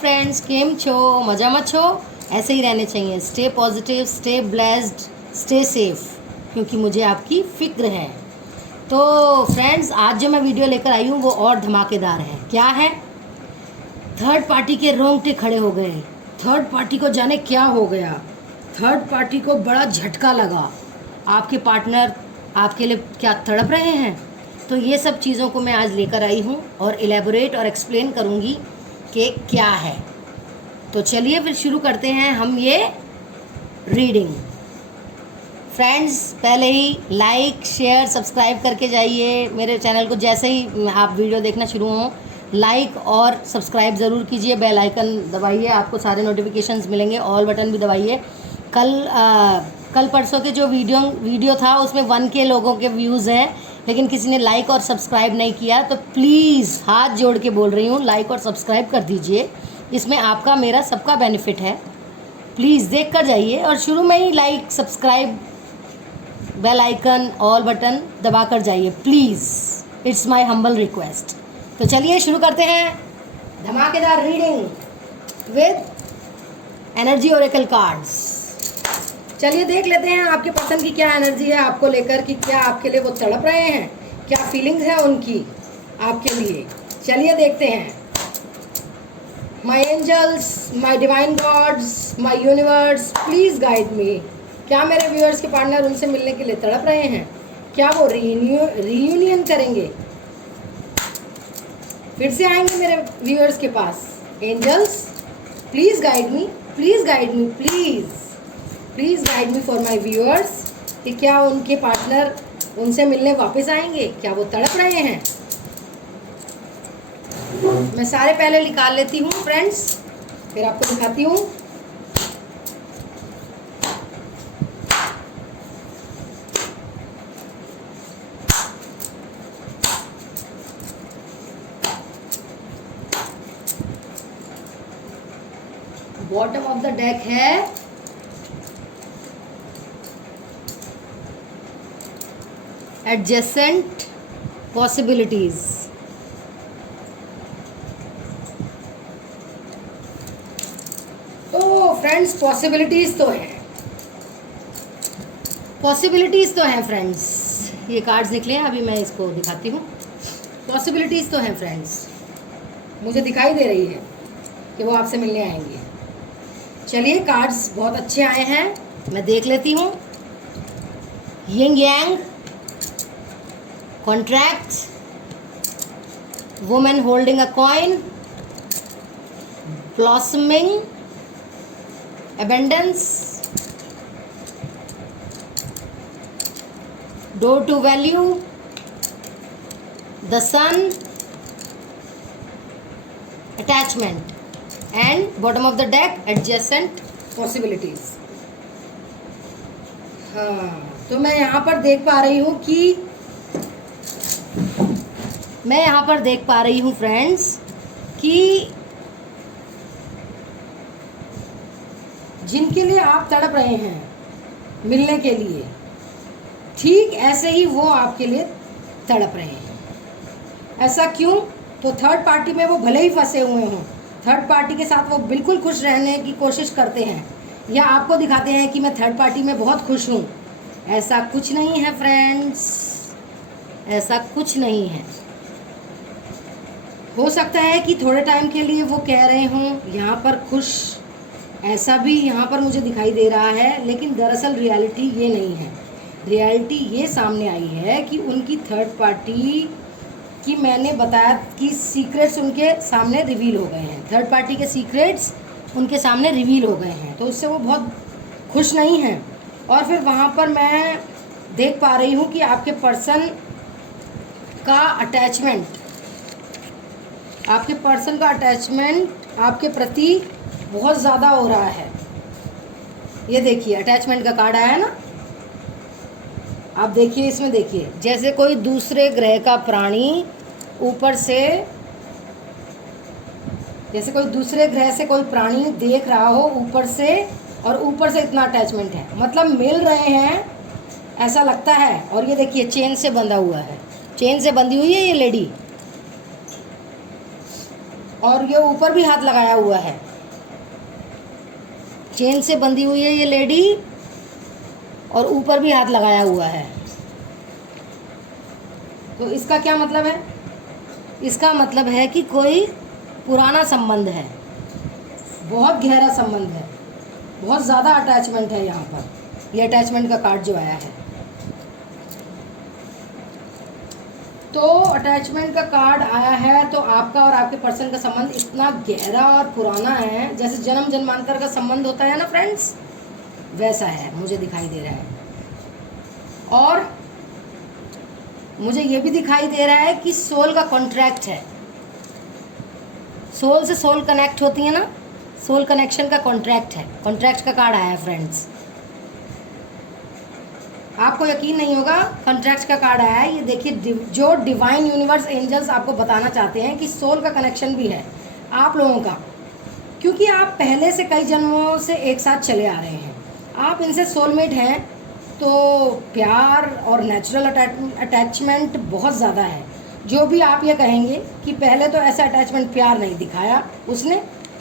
Friends, केम छो? मजा मत छो? ऐसे ही रहने चाहिए। Stay positive, stay blessed, stay safe, क्योंकि मुझे आपकी फ़िक्र है। तो फ्रेंड्स, आज जो मैं वीडियो लेकर आई हूँ वो और धमाकेदार है। क्या है? थर्ड पार्टी के रोंगटे खड़े हो गए। थर्ड पार्टी को जाने क्या हो गया। थर्ड पार्टी को बड़ा झटका लगा। आपके पार्टनर आपके लिए क्या तड़प रहे हैं? तो ये सब चीज़ों को मैं आज लेकर आई हूँ और इलेबोरेट और एक्सप्लेन करूँगी कि क्या है। तो चलिए फिर शुरू करते हैं हम ये रीडिंग। फ्रेंड्स, पहले ही लाइक शेयर सब्सक्राइब करके जाइए मेरे चैनल को। जैसे ही आप वीडियो देखना शुरू हों, लाइक और सब्सक्राइब ज़रूर कीजिए। बेल आइकन दबाइए, आपको सारे नोटिफिकेशंस मिलेंगे। ऑल बटन भी दबाइए। कल परसों के जो वीडियो था उसमें 1K लोगों के व्यूज़ हैं, लेकिन किसी ने लाइक और सब्सक्राइब नहीं किया। तो प्लीज़ हाथ जोड़ के बोल रही हूँ, लाइक और सब्सक्राइब कर दीजिए। इसमें आपका मेरा सबका बेनिफिट है। प्लीज़ देख कर जाइए और शुरू में ही like subscribe bell icon all button दबा कर जाइए please. It's my humble request. तो चलिए शुरू करते हैं धमाकेदार reading with energy oracle cards. चलिए देख लेते हैं आपके पर्सन की क्या एनर्जी है आपको लेकर, कि क्या आपके लिए वो तड़प रहे हैं, क्या फीलिंग्स हैं उनकी आपके लिए। चलिए देखते हैं। My angels, my divine gods, my universe, please guide me. क्या मेरे व्यूअर्स के पार्टनर उनसे मिलने के लिए तड़प रहे हैं? क्या वो रीयूनियन करेंगे? फिर से आएंगे मेरे व्यूअर्स के पास? Angels, please guide me, please guide me, please guide me for my viewers, कि क्या उनके पार्टनर उनसे मिलने वापस आएंगे? क्या वो तड़प रहे हैं? मैं सारे पहले निकाल लेती हूँ फ्रेंड्स, फिर आपको दिखाती हूँ। बॉटम ऑफ द डेक है एडजेसेंट पॉसिबिलिटीज। तो फ्रेंड्स, पॉसिबिलिटीज तो हैं फ्रेंड्स। ये कार्ड्स निकले हैं, अभी मैं इसको दिखाती हूँ। पॉसिबिलिटीज तो हैं फ्रेंड्स, मुझे दिखाई दे रही है कि वो आपसे मिलने आएंगे। चलिए, कार्ड्स बहुत अच्छे आए हैं, मैं देख लेती हूँ। Ying Yang, contract, women holding a coin, blossoming, abundance, door to value, the sun, attachment, and bottom of the deck adjacent possibilities। हाँ, तो मैं यहाँ पर देख पा रही हूँ फ्रेंड्स कि जिनके लिए आप तड़प रहे हैं मिलने के लिए, ठीक ऐसे ही वो आपके लिए तड़प रहे हैं। ऐसा क्यों? तो थर्ड पार्टी में वो भले ही फंसे हुए हों, थर्ड पार्टी के साथ वो बिल्कुल खुश रहने की कोशिश करते हैं, या आपको दिखाते हैं कि मैं थर्ड पार्टी में बहुत खुश हूँ। ऐसा कुछ नहीं है फ्रेंड्स, ऐसा कुछ नहीं है। हो सकता है कि थोड़े टाइम के लिए वो कह रहे हों यहाँ पर खुश, ऐसा भी यहाँ पर मुझे दिखाई दे रहा है, लेकिन दरअसल रियलिटी ये नहीं है। रियलिटी ये सामने आई है कि उनकी थर्ड पार्टी की, मैंने बताया कि सीक्रेट्स उनके सामने रिवील हो गए हैं। थर्ड पार्टी के सीक्रेट्स उनके सामने रिवील हो गए हैं, तो उससे वो बहुत खुश नहीं हैं। और फिर वहाँ पर मैं देख पा रही हूँ कि आपके पर्सन का अटैचमेंट आपके प्रति बहुत ज़्यादा हो रहा है। ये देखिए, अटैचमेंट का कार्ड आया है ना, आप देखिए, इसमें देखिए, जैसे कोई दूसरे ग्रह का प्राणी ऊपर से, जैसे कोई दूसरे ग्रह से कोई प्राणी देख रहा हो ऊपर से, और ऊपर से इतना अटैचमेंट है, मतलब मिल रहे हैं ऐसा लगता है। और ये देखिए, चेन से बंधा हुआ है, चेन से बंधी हुई है ये लेडी। और ये ऊपर भी हाथ लगाया हुआ है, चेन से बंधी हुई है ये लेडी, और ऊपर भी हाथ लगाया हुआ है। तो इसका क्या मतलब है? इसका मतलब है कि कोई पुराना संबंध है, बहुत गहरा संबंध है, बहुत ज़्यादा अटैचमेंट है यहाँ पर। ये अटैचमेंट का कार्ड जो आया है, तो अटैचमेंट का कार्ड आया है, तो आपका और आपके पर्सन का संबंध इतना गहरा और पुराना है, जैसे जन्म जन्मांतर का संबंध होता है ना फ्रेंड्स, वैसा है मुझे दिखाई दे रहा है। और मुझे ये भी दिखाई दे रहा है कि सोल का कॉन्ट्रैक्ट है, सोल से सोल कनेक्ट होती है ना, सोल कनेक्शन का कॉन्ट्रैक्ट है, कॉन्ट्रैक्ट का कार्ड आया है फ्रेंड्स। आपको यकीन नहीं होगा, कॉन्ट्रैक्ट का कार्ड आया है। ये देखिए, जो डिवाइन यूनिवर्स एंजल्स आपको बताना चाहते हैं कि सोल का कनेक्शन भी है आप लोगों का, क्योंकि आप पहले से कई जन्मों से एक साथ चले आ रहे हैं, आप इनसे सोलमेट हैं। तो प्यार और नेचुरल अटैचमेंट बहुत ज़्यादा है। जो भी आप ये कहेंगे कि पहले तो ऐसा अटैचमेंट प्यार नहीं दिखाया उसने,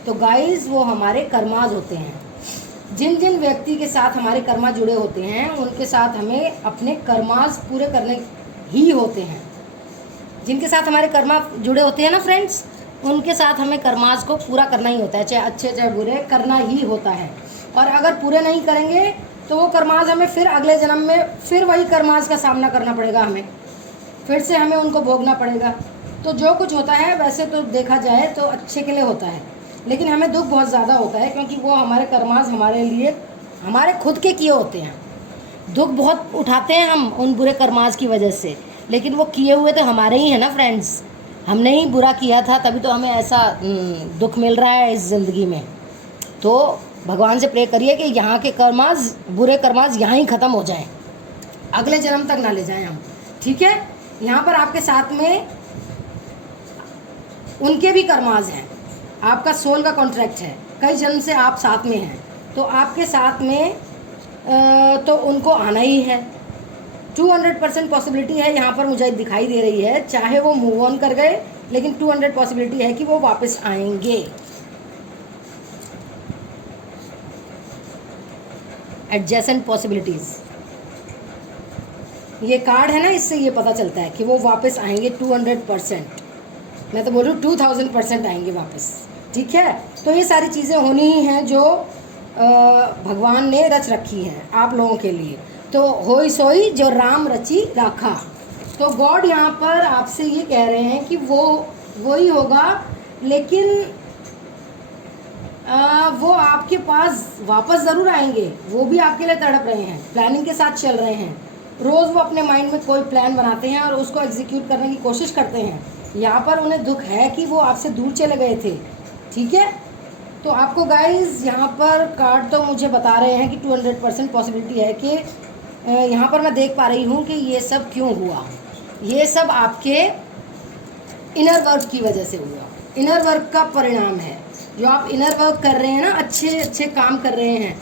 तो गाइस वो हमारे कर्माज होते हैं। जिन जिन व्यक्ति के साथ हमारे कर्मा जुड़े होते हैं, उनके साथ हमें अपने कर्माज पूरे करने ही होते हैं। जिनके साथ हमारे कर्मा जुड़े होते हैं ना फ्रेंड्स, उनके साथ हमें कर्माज को पूरा करना ही होता है, चाहे अच्छे चाहे बुरे, करना ही होता है। और अगर पूरे नहीं करेंगे तो वो कर्माज हमें फिर अगले जन्म में फिर वही कर्माज का सामना करना पड़ेगा, हमें फिर से हमें उनको भोगना पड़ेगा। तो जो कुछ होता है वैसे तो देखा जाए तो अच्छे के लिए होता है, लेकिन हमें दुख बहुत ज़्यादा होता है, क्योंकि वो हमारे कर्माज हमारे लिए हमारे खुद के किए होते हैं। दुख बहुत उठाते हैं हम उन बुरे कर्माज की वजह से, लेकिन वो किए हुए तो हमारे ही है ना फ्रेंड्स। हमने ही बुरा किया था, तभी तो हमें ऐसा दुख मिल रहा है इस ज़िंदगी में। तो भगवान से प्रे करिए कि यहाँ के कर्माज, बुरे कर्माज यहाँ ही ख़त्म हो जाएं, अगले जन्म तक ना ले जाएं हम, ठीक है। यहाँ पर आपके साथ में उनके भी कर्माज हैं, आपका सोल का कॉन्ट्रैक्ट है, कई जन्म से आप साथ में हैं, तो आपके साथ में तो उनको आना ही है। 200% पॉसिबिलिटी है यहाँ पर मुझे दिखाई दे रही है, चाहे वो मूव ऑन कर गए, लेकिन 200 पॉसिबिलिटी है कि वो वापस आएंगे। एडजेसेंट पॉसिबिलिटीज़, ये कार्ड है ना, इससे ये पता चलता है कि वो वापस आएंगे 200%। मैं तो बोलूँ 2000% आएंगे वापस, ठीक है। तो ये सारी चीज़ें होनी ही हैं जो भगवान ने रच रखी हैं आप लोगों के लिए। तो होई सोई जो राम रची राखा। तो गॉड यहाँ पर आपसे ये कह रहे हैं कि वो ही होगा, लेकिन वो आपके पास वापस ज़रूर आएंगे। वो भी आपके लिए तड़प रहे हैं, प्लानिंग के साथ चल रहे हैं। रोज़ वो अपने माइंड में कोई प्लान बनाते हैं और उसको एग्जीक्यूट करने की कोशिश करते हैं। यहाँ पर उन्हें दुख है कि वो आपसे दूर चले गए थे, ठीक है। तो आपको गाइस यहाँ पर कार्ड तो मुझे बता रहे हैं कि 200% पॉसिबिलिटी है कि यहाँ पर मैं देख पा रही हूँ कि ये सब क्यों हुआ। ये सब आपके इनर वर्क की वजह से हुआ, इनर वर्क का परिणाम है। जो आप इनर वर्क कर रहे हैं ना, अच्छे अच्छे काम कर रहे हैं,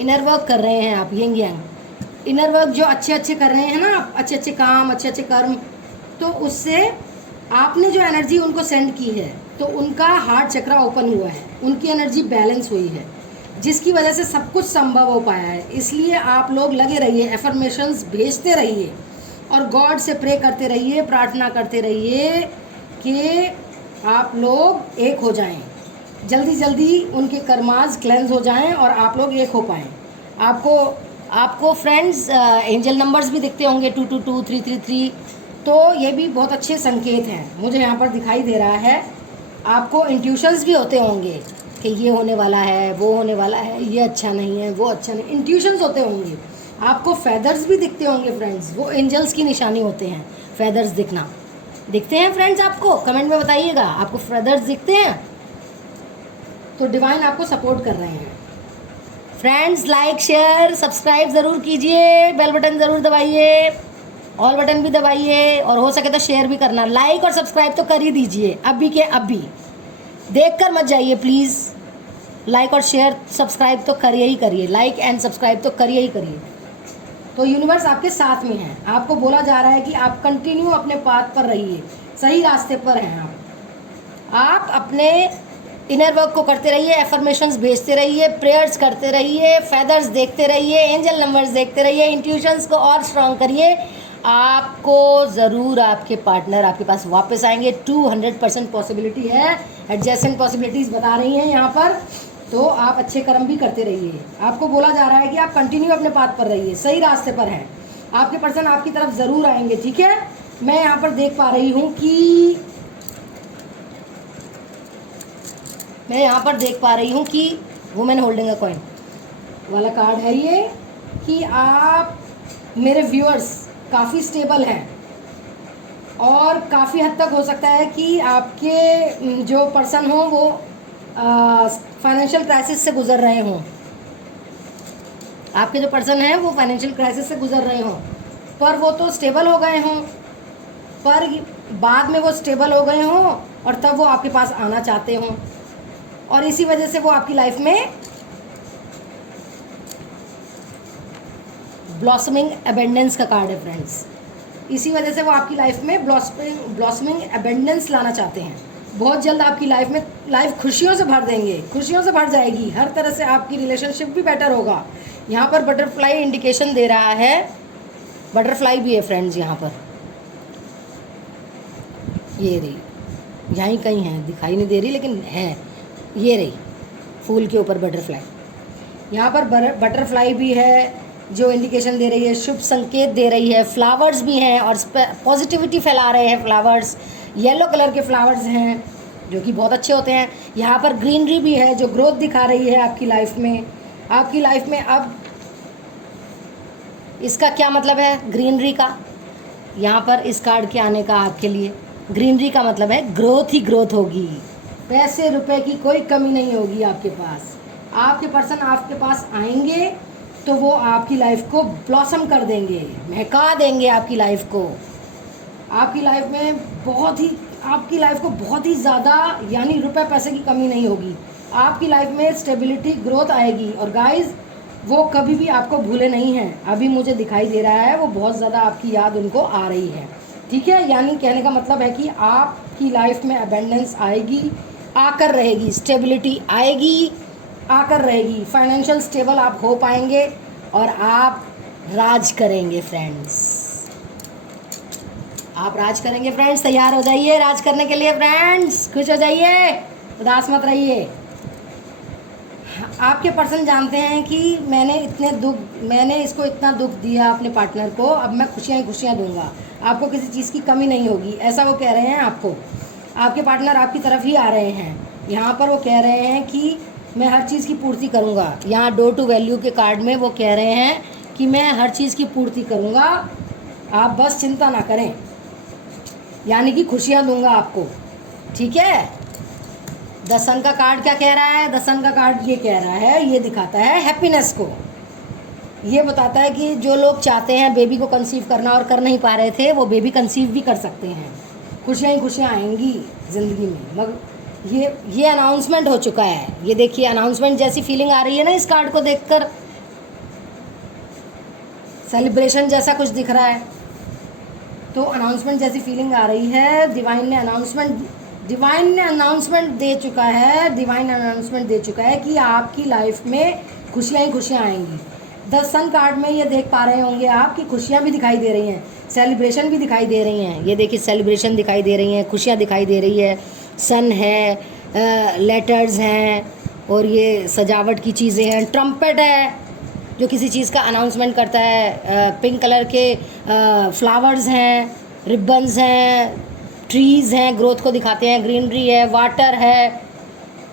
इनर वर्क कर रहे हैं आप, यंग यंग इनर वर्क जो अच्छे अच्छे कर रहे हैं ना आप, अच्छे अच्छे काम, अच्छे अच्छे कर्म, तो उससे आपने जो एनर्जी उनको सेंड की है, तो उनका हार्ट चक्रा ओपन हुआ है, उनकी एनर्जी बैलेंस हुई है, जिसकी वजह से सब कुछ संभव हो पाया है। इसलिए आप लोग लगे रहिए, एफर्मेशंस भेजते रहिए और गॉड से प्रे करते रहिए, प्रार्थना करते रहिए कि आप लोग एक हो जाएं, जल्दी जल्दी उनके कर्माज क्लेंस हो जाएं और आप लोग एक हो पाएं। आपको फ्रेंड्स एंजल नंबर्स भी दिखते होंगे 222, 333, तो ये भी बहुत अच्छे संकेत हैं मुझे यहाँ पर दिखाई दे रहा है। आपको इंट्यूशंस भी होते होंगे कि ये होने वाला है, वो होने वाला है, ये अच्छा नहीं है, वो अच्छा नहीं, इंट्यूशंस होते होंगे। आपको फेदर्स भी दिखते होंगे फ्रेंड्स, वो एंजल्स की निशानी होते हैं, फेदर्स दिखते हैं फ्रेंड्स। आपको कमेंट में बताइएगा, आपको फेदर्स दिखते हैं? तो डिवाइन आपको सपोर्ट कर रहे हैं फ्रेंड्स। लाइक शेयर सब्सक्राइब ज़रूर कीजिए, बेल बटन ज़रूर दबाइए, ऑल बटन भी दबाइए, और हो सके तो शेयर भी करना। लाइक और सब्सक्राइब तो कर ही दीजिए, अभी के अभी, देख कर मत जाइए प्लीज़। लाइक और शेयर सब्सक्राइब तो करिए ही करिए, लाइक एंड सब्सक्राइब तो करिए ही करिए। तो यूनिवर्स आपके साथ में है, आपको बोला जा रहा है कि आप कंटिन्यू अपने पाथ पर रहिए, सही रास्ते पर हैं आप। आप अपने इनर वर्क को करते रहिए, एफर्मेशंस भेजते रहिए, प्रेयर्स करते रहिए, फेदर्स देखते रहिए, एंजल नंबर्स देखते रहिए, इंट्यूशंस को और स्ट्रॉन्ग करिए। आपको ज़रूर आपके पार्टनर आपके पास वापस आएंगे। 200% पॉसिबिलिटी है, एडजेसेंट पॉसिबिलिटीज़ बता रही हैं यहाँ पर। तो आप अच्छे कर्म भी करते रहिए। आपको बोला जा रहा है कि आप कंटिन्यू अपने पाथ पर रहिए, सही रास्ते पर हैं। आपके पर्सन आपकी तरफ ज़रूर आएंगे, ठीक है। मैं यहाँ पर देख पा रही हूँ कि वुमेन होल्डिंग अ कॉइन वाला कार्ड है ये, कि आप मेरे व्यूअर्स काफ़ी स्टेबल हैं और काफ़ी हद तक हो सकता है कि आपके जो पर्सन हो वो फाइनेंशियल क्राइसिस से गुजर रहे हों। आपके जो पर्सन हैं वो फाइनेंशियल क्राइसिस से गुजर रहे हों, पर वो तो स्टेबल हो गए हों, पर बाद में वो स्टेबल हो गए हों और तब वो आपके पास आना चाहते हों, और इसी वजह से वो आपकी लाइफ में ब्लॉसमिंग अबेंडेंस का कार्ड है फ्रेंड्स। इसी वजह से वो आपकी लाइफ में ब्लॉसमिंग अबेंडेंस लाना चाहते हैं। बहुत जल्द आपकी लाइफ खुशियों से भर देंगे, खुशियों से भर जाएगी। हर तरह से आपकी रिलेशनशिप भी बेटर होगा। यहाँ पर बटरफ्लाई इंडिकेशन दे रहा है, बटरफ्लाई भी है फ्रेंड्स यहाँ पर, ये रही, यहीं कहीं है, दिखाई नहीं दे रही लेकिन है, ये रही फूल के ऊपर बटरफ्लाई। यहाँ पर बटरफ्लाई भी है जो इंडिकेशन दे रही है, शुभ संकेत दे रही है। फ्लावर्स भी हैं और पॉजिटिविटी फैला रहे हैं फ्लावर्स। येलो कलर के फ्लावर्स हैं जो कि बहुत अच्छे होते हैं। यहाँ पर ग्रीनरी भी है जो ग्रोथ दिखा रही है आपकी लाइफ में। आपकी लाइफ में अब इसका क्या मतलब है ग्रीनरी का? यहाँ पर इस कार्ड के आने का आपके लिए ग्रीनरी का मतलब है ग्रोथ ही ग्रोथ होगी। पैसे रुपए की कोई कमी नहीं होगी आपके पास। आपके पर्सन आपके पास आएंगे तो वो आपकी लाइफ को ब्लॉसम कर देंगे, महका देंगे आपकी लाइफ को। आपकी लाइफ में आपकी लाइफ को बहुत ही ज़्यादा यानी रुपए पैसे की कमी नहीं होगी। आपकी लाइफ में स्टेबिलिटी ग्रोथ आएगी। और गाइस वो कभी भी आपको भूले नहीं हैं। अभी मुझे दिखाई दे रहा है वो बहुत ज़्यादा आपकी याद उनको आ रही है, ठीक है। यानी कहने का मतलब है कि आपकी लाइफ में अबेंडेंस आएगी, आकर रहेगी, स्टेबिलिटी आएगी, आकर रहेगी। फाइनेंशियल स्टेबल आप हो पाएंगे और आप राज करेंगे फ्रेंड्स। आप राज करेंगे फ्रेंड्स। तैयार हो जाइए राज करने के लिए फ्रेंड्स, खुश हो जाइए, उदास मत रहिए। आपके पर्सन जानते हैं कि मैंने इसको इतना दुख दिया अपने पार्टनर को, अब मैं खुशियाँ खुशियाँ दूंगा, आपको किसी चीज़ की कमी नहीं होगी, ऐसा वो कह रहे हैं आपको। आपके पार्टनर आपकी तरफ ही आ रहे हैं। यहाँ पर वो कह रहे हैं कि मैं हर चीज़ की पूर्ति करूँगा। यहाँ डोर टू वैल्यू के कार्ड में वो कह रहे हैं कि मैं हर चीज़ की पूर्ति करूँगा, आप बस चिंता ना करें, यानी कि खुशियाँ दूंगा आपको, ठीक है। द सन का कार्ड क्या कह रहा है? द सन का कार्ड ये कह रहा है, ये दिखाता है हैप्पीनेस को। ये बताता है कि जो लोग चाहते हैं बेबी को कंसीव करना और कर नहीं पा रहे थे, वो बेबी कंसीव भी कर सकते हैं। खुशियाँ ही खुशियाँ आएंगी ज़िंदगी में। मगर ये अनाउंसमेंट हो चुका है। ये देखिए अनाउंसमेंट जैसी फीलिंग आ रही है ना इस कार्ड को देखकर, सेलिब्रेशन जैसा कुछ दिख रहा है, तो अनाउंसमेंट जैसी फीलिंग आ रही है। डिवाइन ने अनाउंसमेंट दे चुका है कि आपकी लाइफ में खुशियाँ ही खुशियाँ आएंगी। द सन कार्ड में ये देख पा रहे होंगे आप कि खुशियाँ भी दिखाई दे रही हैं, सेलिब्रेशन भी दिखाई दे रही हैं। ये देखिए सेलिब्रेशन दिखाई दे रही हैं, खुशियाँ दिखाई दे रही है, सन है, लेटर्स हैं और ये सजावट की चीज़ें हैं, ट्रम्पेट है जो किसी चीज़ का अनाउंसमेंट करता है, पिंक कलर के फ्लावर्स हैं, रिबन्स हैं, ट्रीज़ हैं, ग्रोथ को दिखाते हैं, ग्रीनरी है, वाटर है।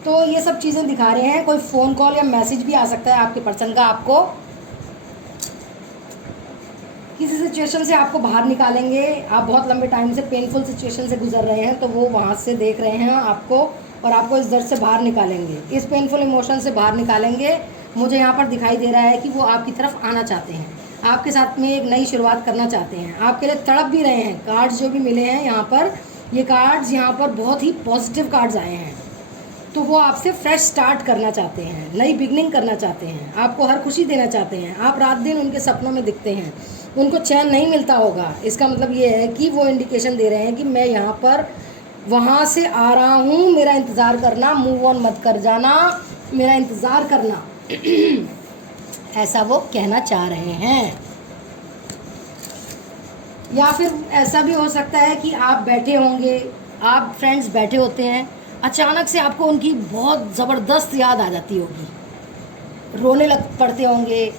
तो ये सब चीज़ें दिखा रहे हैं। कोई फ़ोन कॉल या मैसेज भी आ सकता है आपके पर्सन का, आपको किसी सिचुएशन से आपको बाहर निकालेंगे। आप बहुत लंबे टाइम से पेनफुल सिचुएशन से गुजर रहे हैं, तो वो वहाँ से देख रहे हैं आपको और आपको इस दर्द से बाहर निकालेंगे, इस पेनफुल इमोशन से बाहर निकालेंगे। मुझे यहाँ पर दिखाई दे रहा है कि वो आपकी तरफ आना चाहते हैं, आपके साथ में एक नई शुरुआत करना चाहते हैं, आपके लिए तड़प भी रहे हैं। कार्ड्स जो भी मिले हैं यहाँ पर, ये कार्ड्स यहाँ पर बहुत ही पॉजिटिव कार्ड्स आए हैं। तो वो आपसे फ्रेश स्टार्ट करना चाहते हैं, नई बिगनिंग करना चाहते हैं, आपको हर खुशी देना चाहते हैं। आप रात दिन उनके सपनों में दिखते हैं, उनको चैन नहीं मिलता होगा। इसका मतलब ये है कि वो इंडिकेशन दे रहे हैं कि मैं यहाँ पर वहाँ से आ रहा हूँ, मेरा इंतज़ार करना, मूव ऑन मत कर जाना, मेरा इंतज़ार करना। ऐसा वो कहना चाह रहे हैं। या फिर ऐसा भी हो सकता है कि आप बैठे होंगे, आप फ्रेंड्स बैठे होते हैं, अचानक से आपको उनकी बहुत ज़बरदस्त याद आ जाती होगी, रोने लग पड़ते होंगे,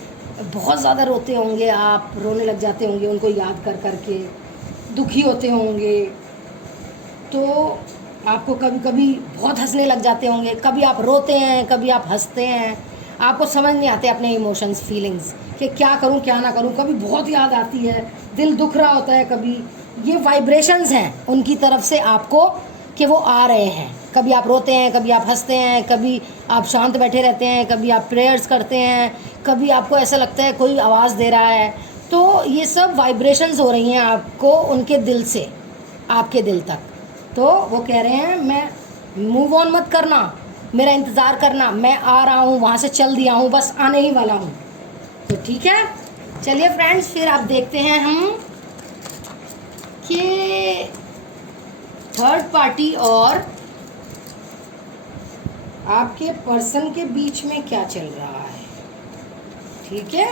बहुत ज़्यादा रोते होंगे, आप रोने लग जाते होंगे उनको याद कर कर के, दुखी होते होंगे। तो आपको कभी कभी बहुत हंसने लग जाते होंगे, कभी आप रोते हैं, कभी आप हंसते हैं, आपको समझ नहीं आते अपने इमोशंस, फीलिंग्स कि क्या करूं क्या ना करूं। कभी बहुत याद आती है, दिल दुख रहा होता है, कभी ये वाइब्रेशंस हैं उनकी तरफ से आपको कि वो आ रहे हैं। कभी आप रोते हैं, कभी आप हंसते हैं, कभी आप शांत बैठे रहते हैं, कभी आप प्रेयर्स करते हैं, कभी आपको ऐसा लगता है कोई आवाज़ दे रहा है। तो ये सब वाइब्रेशंस हो रही हैं आपको उनके दिल से आपके दिल तक। तो वो कह रहे हैं मैं मूव ऑन मत करना, मेरा इंतज़ार करना, मैं आ रहा हूँ, वहाँ से चल दिया हूँ, बस आने ही वाला हूँ। तो ठीक है, चलिए फ्रेंड्स, फिर आप देखते हैं हम कि थर्ड पार्टी और आपके पर्सन के बीच में क्या चल रहा है। ठीक है,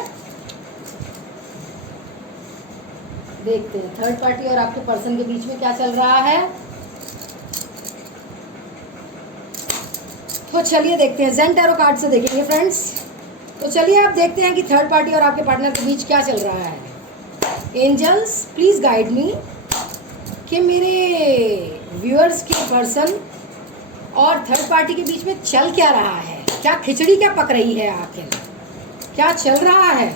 देखते हैं थर्ड पार्टी और आपके पर्सन के बीच में क्या चल रहा है। तो चलिए देखते हैं, ज़ेन टैरो कार्ड से देखेंगे फ्रेंड्स। तो चलिए आप देखते हैं कि थर्ड पार्टी और आपके पार्टनर के बीच क्या चल रहा है। एंजल्स प्लीज़ गाइड मी कि मेरे व्यूअर्स के पर्सन और थर्ड पार्टी के बीच में चल क्या रहा है, क्या खिचड़ी क्या पक रही है, आखिर क्या चल रहा है।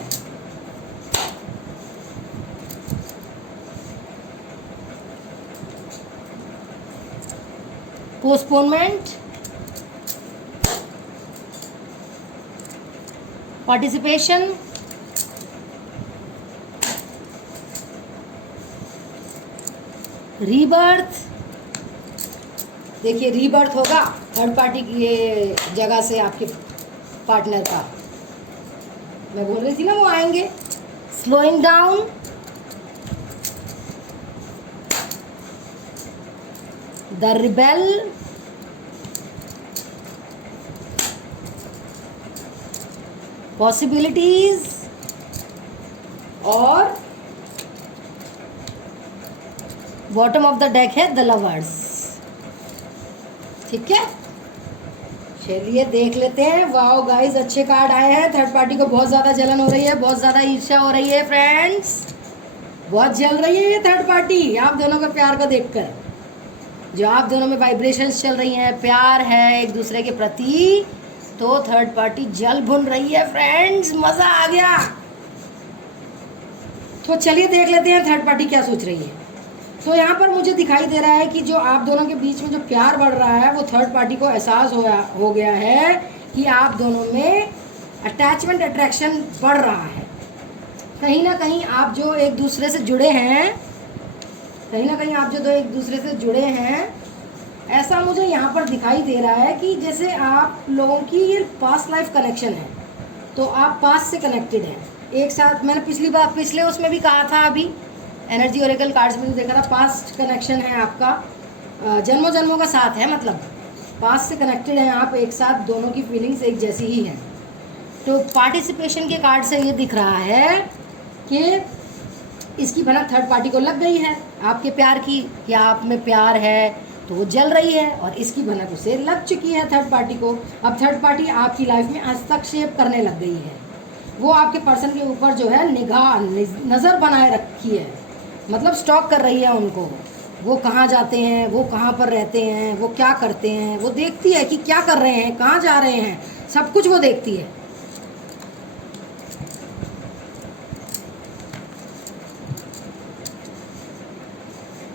Postponement, participation, rebirth. देखिए रीबर्थ होगा थर्ड पार्टी की ये जगह से आपके पार्टनर का। मैं बोल रही थी ना वो आएंगे। Slowing down, the rebel, possibilities और बॉटम ऑफ द डेक है द लवर्स। ठीक है, चलिए देख लेते हैं। वाओ गाइस, अच्छे कार्ड आए हैं। थर्ड पार्टी को बहुत ज़्यादा जलन हो रही है, बहुत ज़्यादा ईर्ष्या हो रही है फ्रेंड्स, बहुत जल रही है ये थर्ड पार्टी आप दोनों के प्यार को देखकर। जो आप दोनों में वाइब्रेशंस चल रही हैं, प्यार है एक दूसरे के प्रति, तो थर्ड पार्टी जल भुन रही है फ्रेंड्स, मज़ा आ गया। तो चलिए देख लेते हैं थर्ड पार्टी क्या सोच रही है। तो यहाँ पर मुझे दिखाई दे रहा है कि जो आप दोनों के बीच में जो प्यार बढ़ रहा है, वो थर्ड पार्टी को एहसास हो गया है कि आप दोनों में अटैचमेंट, अट्रैक्शन बढ़ रहा है। कहीं ना कहीं आप जो एक दूसरे से जुड़े हैं, कहीं ना कहीं आप जो दो एक दूसरे से जुड़े हैं, ऐसा मुझे यहाँ पर दिखाई दे रहा है कि जैसे आप लोगों की ये पास्ट लाइफ कनेक्शन है। तो आप पास्ट से कनेक्टेड हैं एक साथ। मैंने पिछले उसमें भी कहा था, अभी एनर्जी ओरेकल कार्ड्स में देखा था, पास्ट कनेक्शन है आपका, जन्मों जन्मों का साथ है, मतलब पास्ट से कनेक्टेड हैं आप एक साथ, दोनों की फीलिंग्स एक जैसी ही हैं। तो पार्टिसिपेशन के कार्ड से ये दिख रहा है कि इसकी भनक थर्ड पार्टी को लग गई है आपके प्यार की, कि आप में प्यार है, तो वो जल रही है, और इसकी भनक उसे लग चुकी है थर्ड पार्टी को। अब थर्ड पार्टी आपकी लाइफ में हस्तक्षेप करने लग गई है। वो आपके पर्सन के ऊपर जो है निगाह, नज़र बनाए रखी है, मतलब स्टॉक कर रही है उनको। वो कहाँ जाते हैं, वो कहाँ पर रहते हैं, वो क्या करते हैं, वो देखती है कि क्या कर रहे हैं, कहाँ जा रहे हैं, सब कुछ वो देखती है।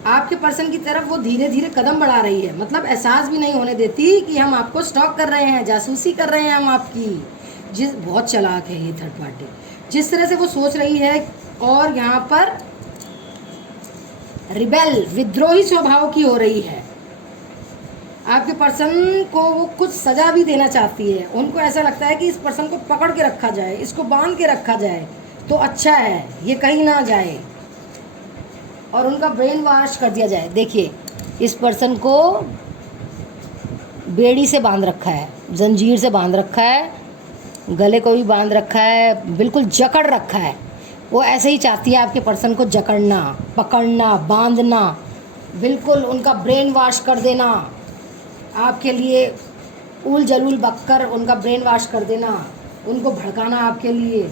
आपके पर्सन की तरफ वो धीरे धीरे कदम बढ़ा रही है, मतलब एहसास भी नहीं होने देती कि हम आपको स्टॉक कर रहे हैं, जासूसी कर रहे हैं हम आपकी। बहुत चालाक है ये थर्ड पार्टी, जिस तरह से वो सोच रही है। और यहाँ पर रिबेल, विद्रोही स्वभाव की हो रही है। आपके पर्सन को वो कुछ सजा भी देना चाहती है। उनको ऐसा लगता है कि इस पर्सन को पकड़ के रखा जाए, इसको बांध के रखा जाए तो अच्छा है, ये कहीं ना जाए, और उनका ब्रेन वॉश कर दिया जाए। देखिए इस पर्सन को बेड़ी से बांध रखा है, जंजीर से बांध रखा है, गले को भी बांध रखा है, बिल्कुल जकड़ रखा है। वो ऐसे ही चाहती है आपके पर्सन को जकड़ना, पकड़ना, बांधना, बिल्कुल उनका ब्रेन वॉश कर देना, आपके लिए उल जलूल बककर उनका ब्रेन वॉश कर देना, उनको भड़काना, आपके लिए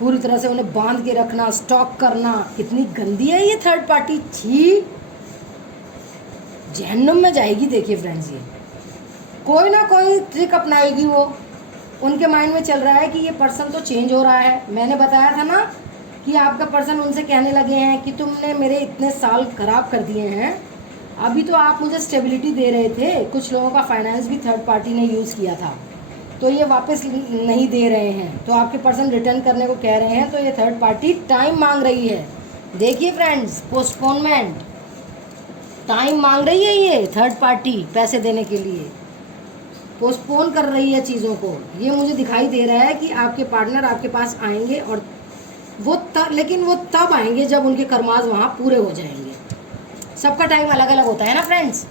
पूरी तरह से उन्हें बांध के रखना, स्टॉक करना। कितनी गंदी है ये थर्ड पार्टी, छी, जहन्नुम में जाएगी। देखिए फ्रेंड्स, ये कोई ना कोई ट्रिक अपनाएगी वो। उनके माइंड में चल रहा है कि ये पर्सन तो चेंज हो रहा है। मैंने बताया था ना कि आपका पर्सन उनसे कहने लगे हैं कि तुमने मेरे इतने साल ख़राब कर दिए हैं, अभी तो आप मुझे स्टेबिलिटी दे रहे थे। कुछ लोगों का फाइनेंस भी थर्ड पार्टी ने यूज़ किया था, तो ये वापस नहीं दे रहे हैं, तो आपके पर्सन रिटर्न करने को कह रहे हैं। तो ये थर्ड पार्टी टाइम मांग रही है। देखिए फ्रेंड्स, पोस्टपोनमेंट, टाइम मांग रही है ये थर्ड पार्टी पैसे देने के लिए, पोस्टपोन कर रही है चीज़ों को। ये मुझे दिखाई दे रहा है कि आपके पार्टनर आपके पास आएंगे, और लेकिन वो तब आएंगे जब उनके कर्माज वहाँ पूरे हो जाएंगे। सबका टाइम अलग अलग होता है ना फ्रेंड्स,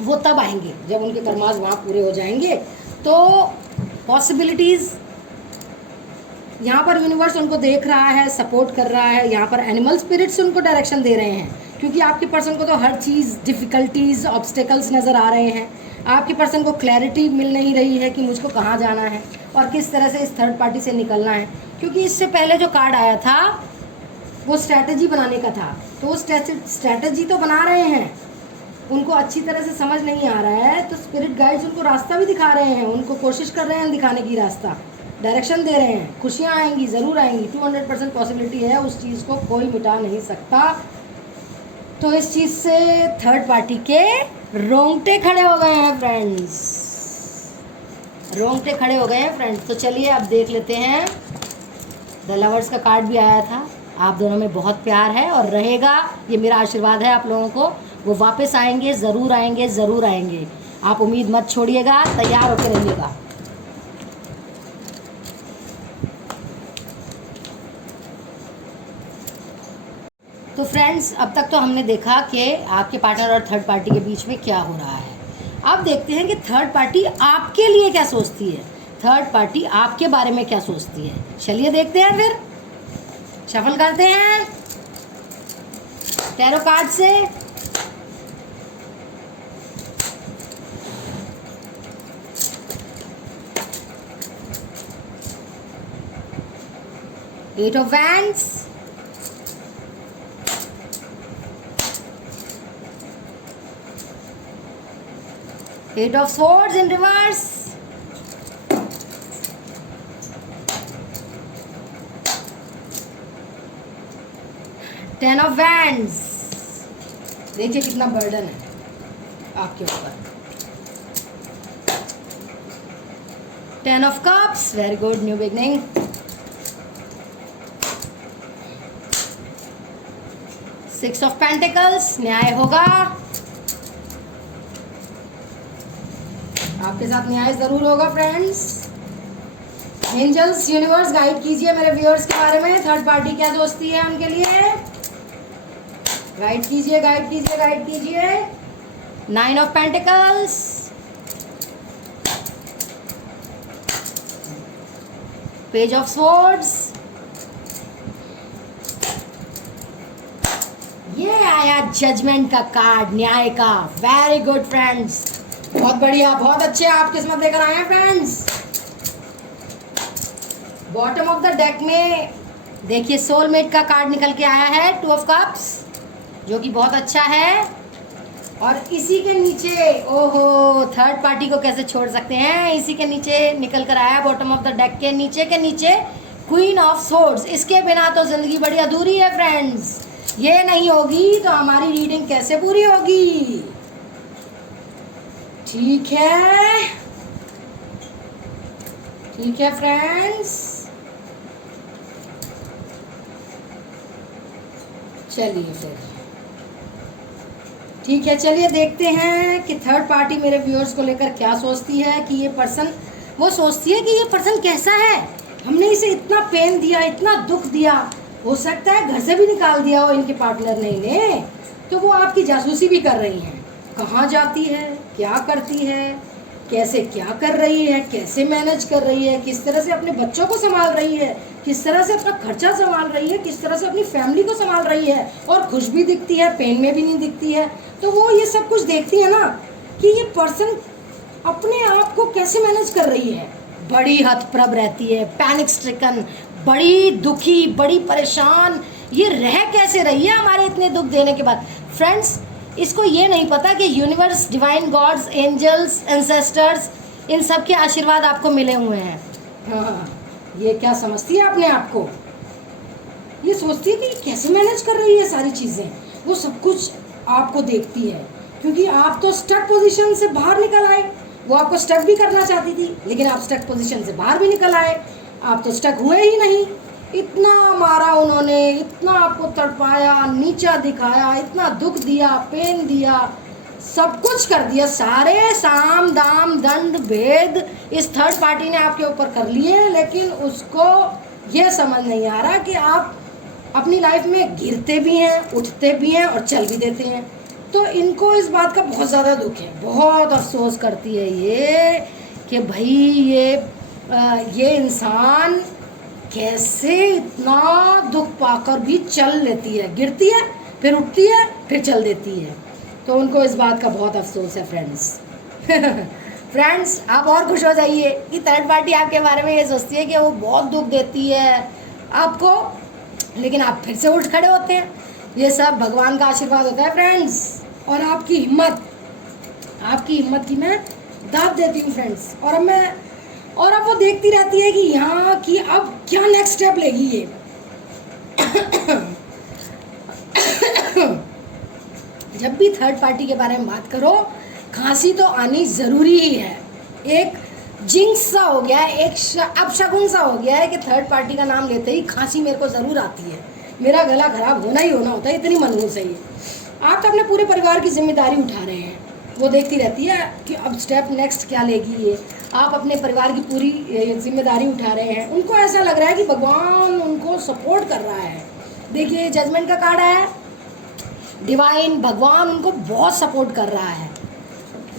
वो तब आएंगे जब उनके कर्माज वहाँ पूरे हो जाएंगे। तो पॉसिबिलिटीज़ यहाँ पर यूनिवर्स उनको देख रहा है, सपोर्ट कर रहा है। यहाँ पर एनिमल स्पिरिट्स उनको डायरेक्शन दे रहे हैं, क्योंकि आपके पर्सन को तो हर चीज़ डिफ़िकल्टीज़, ऑब्स्टेकल्स नज़र आ रहे हैं। आपके पर्सन को क्लैरिटी मिल नहीं रही है कि मुझको कहाँ जाना है और किस तरह से इस थर्ड पार्टी से निकलना है। क्योंकि इससे पहले जो कार्ड आया था वो स्ट्रैटेजी बनाने का था, तो वो स्ट्रैटेजी तो बना रहे हैं, उनको अच्छी तरह से समझ नहीं आ रहा है। तो स्पिरिट गाइड्स उनको रास्ता भी दिखा रहे हैं, उनको कोशिश कर रहे हैं दिखाने की, रास्ता डायरेक्शन दे रहे हैं। खुशियाँ आएंगी, ज़रूर आएंगी, 200% पॉसिबिलिटी है, उस चीज़ को कोई मिटा नहीं सकता। तो इस चीज़ से थर्ड पार्टी के रोंगटे खड़े हो गए हैं फ्रेंड्स, रोंगटे खड़े हो गए हैं फ्रेंड्स। तो चलिए अब देख लेते हैं। द लवर्स का कार्ड भी आया था। आप दोनों में बहुत प्यार है और रहेगा, ये मेरा आशीर्वाद है आप लोगों को। वो वापस आएंगे, ज़रूर आएंगे, ज़रूर आएंगे। आप उम्मीद मत छोड़िएगा, तैयार होकर रहिएगा। तो फ्रेंड्स, अब तक तो हमने देखा कि आपके पार्टनर और थर्ड पार्टी के बीच में क्या हो रहा है। अब देखते हैं कि थर्ड पार्टी आपके लिए क्या सोचती है, थर्ड पार्टी आपके बारे में क्या सोचती है। चलिए देखते हैं, फिर शफल करते हैं टैरो कार्ड से। Eight of wands, eight of swords in reverse, ten of wands. देखिए कितना बर्डन है आपके ऊपर। Ten of cups, very good, new beginning. Six of pentacles, न्याय होगा, आपके साथ न्याय जरूर होगा फ्रेंड्स। एंजल्स, यूनिवर्स गाइड कीजिए मेरे व्यूअर्स के बारे में, थर्ड पार्टी क्या सोचती है उनके लिए। गाइड कीजिए, गाइड कीजिए, गाइड कीजिए। Nine of pentacles, page of swords, ये आया जजमेंट का कार्ड, न्याय का। वेरी गुड फ्रेंड्स, बहुत बढ़िया, बहुत अच्छे आप किस्मत लेकर आए हैं friends. Bottom of the deck में देखिए सोलमेट का कार्ड निकल के आया है, टू ऑफ कप्स, जो कि बहुत अच्छा है। और इसी के नीचे, ओहो, थर्ड पार्टी को कैसे छोड़ सकते हैं, इसी के नीचे निकल कर आया बॉटम ऑफ द डेक के नीचे क्वीन ऑफ स्वॉर्ड्स। इसके बिना तो जिंदगी बड़ी अधूरी है फ्रेंड्स। ये नहीं होगी तो हमारी रीडिंग कैसे पूरी होगी। ठीक है, ठीक है फ्रेंड्स, चलिए फिर ठीक है। चलिए देखते हैं कि थर्ड पार्टी मेरे व्यूअर्स को लेकर क्या सोचती है। कि ये पर्सन, वो सोचती है कि ये पर्सन कैसा है, हमने इसे इतना पेन दिया, इतना दुख दिया, हो सकता है घर से भी निकाल दिया हो इनके पार्टनर ने इन्हें, तो वो आपकी जासूसी भी कर रही हैं। कहाँ जाती है, क्या करती है, कैसे क्या कर रही है, कैसे मैनेज कर रही है, किस तरह से अपने बच्चों को संभाल रही है, किस तरह से अपना खर्चा संभाल रही है, किस तरह से अपनी फैमिली को संभाल रही है, और खुश भी दिखती है, पेन में भी नहीं दिखती है। तो वो ये सब कुछ देखती है ना कि ये पर्सन अपने आप को कैसे मैनेज कर रही है। बड़ी हतप्रभ रहती है, पैनिक स्ट्रिकन, बड़ी दुखी, बड़ी परेशान, ये रह कैसे रही है हमारे इतने दुख देने के बाद। फ्रेंड्स, इसको ये नहीं पता कि universe, divine gods, angels, ancestors, इन सब के आशीर्वाद आपको मिले हुए हैं। हाँ, ये क्या समझती है अपने आप को, ये सोचती है कि कैसे मैनेज कर रही है सारी चीज़ें। वो सब कुछ आपको देखती है, क्योंकि आप तो स्टक पोजीशन से बाहर निकल आए। वो आपको स्टक भी करना चाहती थी, लेकिन आप स्टक पोजीशन से बाहर भी निकल आए। आप तो स्टक हुए ही नहीं। इतना मारा उन्होंने, इतना आपको तड़पाया, नीचा दिखाया, इतना दुख दिया, पेन दिया, सब कुछ कर दिया, सारे साम दाम दंड भेद इस थर्ड पार्टी ने आपके ऊपर कर लिए। लेकिन उसको ये समझ नहीं आ रहा कि आप अपनी लाइफ में गिरते भी हैं, उठते भी हैं और चल भी देते हैं। तो इनको इस बात का बहुत ज़्यादा दुख है, बहुत अफसोस करती है ये कि भाई ये इंसान कैसे इतना दुख पाकर भी चल लेती है, गिरती है, फिर उठती है, फिर चल देती है। तो उनको इस बात का बहुत अफसोस है फ्रेंड्स। फ्रेंड्स, आप और खुश हो जाइए कि थर्ड पार्टी आपके बारे में ये सोचती है कि वो बहुत दुख देती है आपको, लेकिन आप फिर से उठ खड़े होते हैं। ये सब भगवान का आशीर्वाद होता है फ्रेंड्स। और आपकी हिम्मत की मैं दाद देती हूँ फ्रेंड्स। और अब वो देखती रहती है कि यहाँ की अब क्या नेक्स्ट स्टेप लेगी ये। जब भी थर्ड पार्टी के बारे में बात करो, खांसी तो आनी ज़रूरी ही है। एक जिंक्स सा हो गया है, एक अपशगुन सा हो गया है कि थर्ड पार्टी का नाम लेते ही खांसी मेरे को ज़रूर आती है, मेरा गला खराब होना ही होना होता है, इतनी मनहूस है ये। आप तो अपने पूरे परिवार की जिम्मेदारी उठा रहे हैं। वो देखती रहती है कि अब स्टेप नेक्स्ट क्या लेगी ये। आप अपने परिवार की पूरी जिम्मेदारी उठा रहे हैं। उनको ऐसा लग रहा है कि भगवान उनको सपोर्ट कर रहा है। देखिए, जजमेंट का कार्ड है, डिवाइन भगवान उनको बहुत सपोर्ट कर रहा है।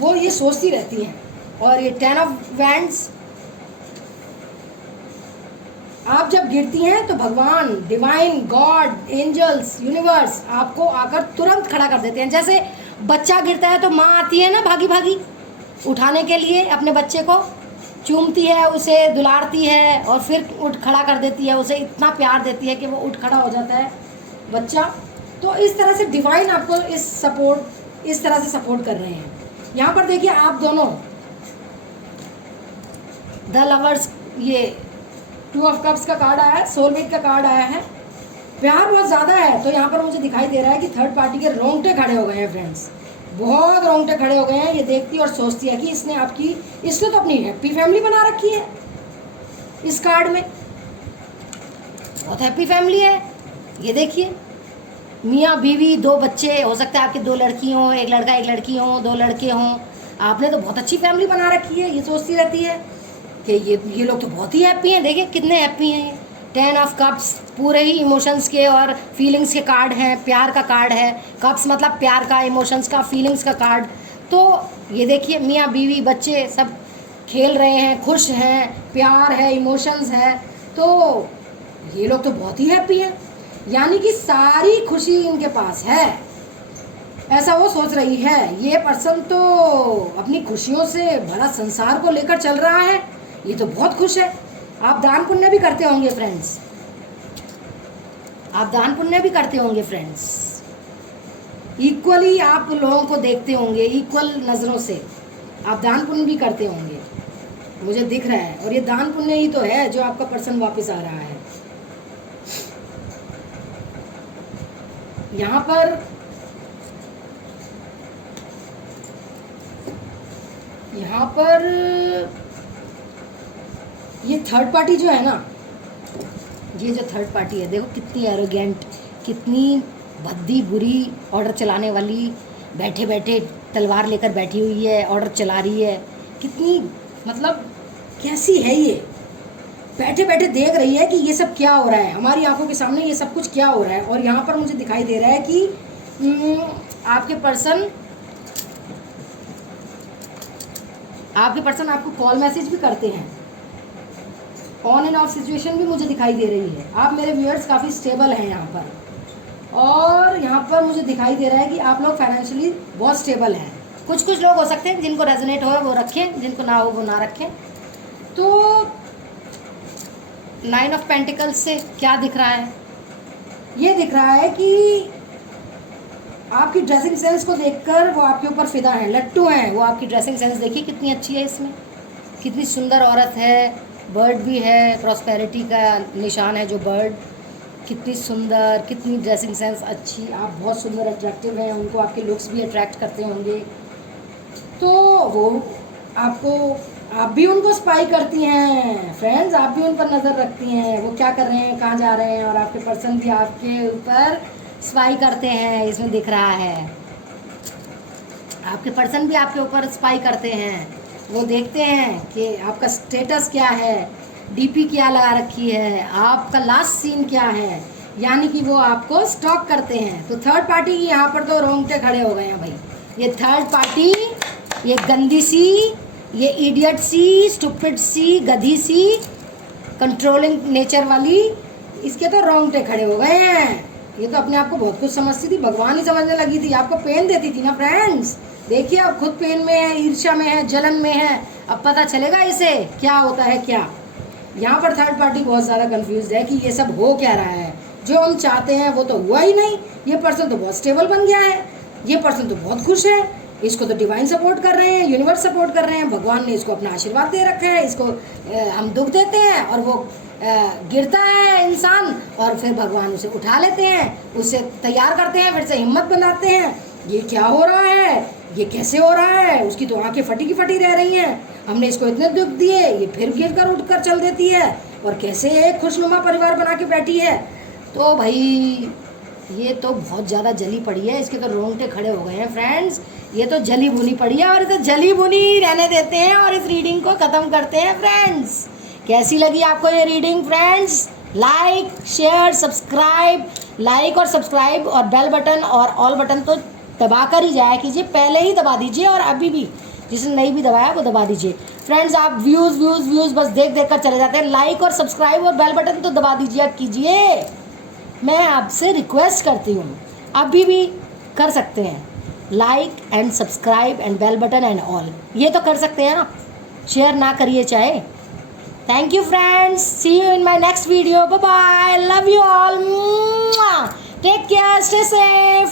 वो ये सोचती रहती हैं। और ये 10 ऑफ वैंड्स, आप जब गिरती हैं तो भगवान, डिवाइन, गॉड, एंजल्स, यूनिवर्स आपको आकर तुरंत खड़ा कर देते हैं। जैसे बच्चा गिरता है तो माँ आती है ना भागी भागी उठाने के लिए, अपने बच्चे को चूमती है, उसे दुलारती है और फिर उठ खड़ा कर देती है, उसे इतना प्यार देती है कि वो उठ खड़ा हो जाता है बच्चा। तो इस तरह से डिवाइन आपको इस तरह से सपोर्ट कर रहे हैं। यहाँ पर देखिए, आप दोनों द लवर्स, ये 2 ऑफ कप्स का कार्ड आया है, सोलमेट का कार्ड आया है। प्यार बहुत ज़्यादा है। तो यहाँ पर मुझे दिखाई दे रहा है कि थर्ड पार्टी के रोंगटे खड़े हो गए हैं फ्रेंड्स, बहुत रोंगटे खड़े हो गए हैं। ये देखती और सोचती है कि इसने तो अपनी हैप्पी फैमिली बना रखी है। इस कार्ड में बहुत हैप्पी फैमिली है। ये देखिए, मियाँ बीवी, 2 बच्चे, हो सकता है आपके 2 लड़की हों, 1 लड़का 1 लड़की हों, 2 लड़के हों। आपने तो बहुत अच्छी फैमिली बना रखी है। ये सोचती रहती है कि ये लोग तो बहुत ही हैप्पी हैं। देखिए कितने हैप्पी हैं। 10 ऑफ कप्स पूरे ही इमोशंस के और फीलिंग्स के कार्ड हैं, प्यार का कार्ड है। कप्स मतलब प्यार का, इमोशंस का, फीलिंग्स का कार्ड। तो ये देखिए, मियाँ बीवी बच्चे सब खेल रहे हैं, खुश हैं, प्यार है, इमोशंस है। तो ये लोग तो बहुत ही हैप्पी हैं, यानी कि सारी खुशी इनके पास है, ऐसा वो सोच रही है। ये पर्सन तो अपनी खुशियों से भरा संसार को लेकर चल रहा है। ये तो बहुत खुश है। आप दान पुण्य भी करते होंगे फ्रेंड्स, आप दान पुण्य भी करते होंगे फ्रेंड्स। इक्वली आप लोगों को देखते होंगे, इक्वल नज़रों से आप दान पुण्य भी करते होंगे, मुझे दिख रहा है। और ये दान पुण्य ही तो है जो आपका पर्सन वापस आ रहा है। यहाँ पर ये थर्ड पार्टी जो है ना, ये जो थर्ड पार्टी है, देखो कितनी एरोगेंट, कितनी भद्दी बुरी, ऑर्डर चलाने वाली, बैठे बैठे तलवार लेकर बैठी हुई है, ऑर्डर चला रही है। कितनी मतलब कैसी है ये, बैठे बैठे देख रही है कि ये सब क्या हो रहा है, हमारी आंखों के सामने ये सब कुछ क्या हो रहा है। और यहाँ पर मुझे दिखाई दे रहा है कि आपके पर्सन आपके पर्सन आपको कॉल मैसेज भी करते हैं, ऑन एंड ऑफ सिचुएशन भी मुझे दिखाई दे रही है। आप मेरे व्यूअर्स काफ़ी स्टेबल हैं यहाँ पर, और यहाँ पर मुझे दिखाई दे रहा है कि आप लोग फाइनेंशियली बहुत स्टेबल हैं। कुछ कुछ लोग हो सकते हैं जिनको रेजोनेट हो वो रखें, जिनको ना हो वो ना रखें। तो 9 ऑफ पेंटिकल्स से क्या दिख रहा है? ये दिख रहा है कि आपकी ड्रेसिंग सेंस को देखकर वो आपके ऊपर फिदा हैं, लट्टू हैं वो। आपकी ड्रेसिंग सेंस देखिए कितनी अच्छी है, इसमें कितनी सुंदर औरत है, बर्ड भी है, प्रॉस्पेरिटी का निशान है जो बर्ड, कितनी सुंदर, कितनी ड्रेसिंग सेंस अच्छी। आप बहुत सुंदर अट्रैक्टिव हैं, उनको आपके लुक्स भी अट्रैक्ट करते होंगे, तो वो आपको, आप भी उनको स्पाई करती हैं फ्रेंड्स, आप भी उन पर नज़र रखती हैं, वो क्या कर रहे हैं, कहाँ जा रहे हैं, और आपके पर्सन भी आपके ऊपर स्पाई करते हैं, इसमें दिख रहा है। आपके पर्सन भी आपके ऊपर स्पाई करते हैं, वो देखते हैं कि आपका स्टेटस क्या है, डीपी क्या लगा रखी है, आपका लास्ट सीन क्या है, यानी कि वो आपको स्टॉक करते हैं। तो थर्ड पार्टी की यहाँ पर तो रोंगटे खड़े हो गए हैं भाई। ये थर्ड पार्टी, ये गंदी सी, ये इडियट सी, स्टूपिड सी, गधी सी, कंट्रोलिंग नेचर वाली, इसके तो रोंगटे खड़े हो गए हैं। ये तो अपने आप को बहुत कुछ समझती थी, भगवान ही समझने लगी थी, आपको पेन देती थी ना फ्रेंड्स। देखिए अब खुद पेन में है, ईर्ष्या में है, जलन में है, अब पता चलेगा इसे क्या होता है क्या। यहाँ पर थर्ड पार्टी बहुत ज़्यादा कंफ्यूज है कि ये सब हो क्या रहा है। जो हम चाहते हैं वो तो हुआ ही नहीं। ये पर्सन तो बहुत स्टेबल बन गया है, ये पर्सन तो बहुत खुश है, इसको तो डिवाइन सपोर्ट कर रहे हैं, यूनिवर्स सपोर्ट कर रहे हैं, भगवान ने इसको अपना आशीर्वाद दे रखा है। इसको हम दुख देते हैं और वो गिरता है इंसान, और फिर भगवान उसे उठा लेते हैं, उसे तैयार करते हैं, फिर से हिम्मत बनाते हैं। ये क्या हो रहा है, ये कैसे हो रहा है, उसकी तो आंखें फटी की फटी रह रही हैं, हमने इसको इतने दुख दिए, ये फिर गिर कर उठ कर चल देती है, और कैसे एक खुशनुमा परिवार बना के बैठी है। तो भाई ये तो बहुत ज़्यादा जली पड़ी है, इसके तो रोंगटे खड़े हो गए हैं फ्रेंड्स। ये तो जली भुनी पड़ी है, और इसे जली भुनी रहने देते हैं और इस रीडिंग को ख़त्म करते हैं फ्रेंड्स। कैसी लगी आपको ये reading friends? Like share subscribe, like और सब्सक्राइब और बेल बटन और ऑल बटन तो दबा कर ही जाया कीजिए, पहले ही दबा दीजिए, और अभी भी जिसने नहीं भी दबाया वो दबा दीजिए फ्रेंड्स। आप व्यूज़ बस देख कर चले जाते हैं, लाइक और सब्सक्राइब और बेल बटन तो दबा दीजिए कीजिए। मैं आपसे रिक्वेस्ट करती हूँ, अभी भी कर सकते हैं, like and subscribe and bell button and all, ये तो कर सकते हैं ना, शेयर ना करिए चाहे। Thank you friends, see you in my next video, bye bye, love you all, take care, stay safe.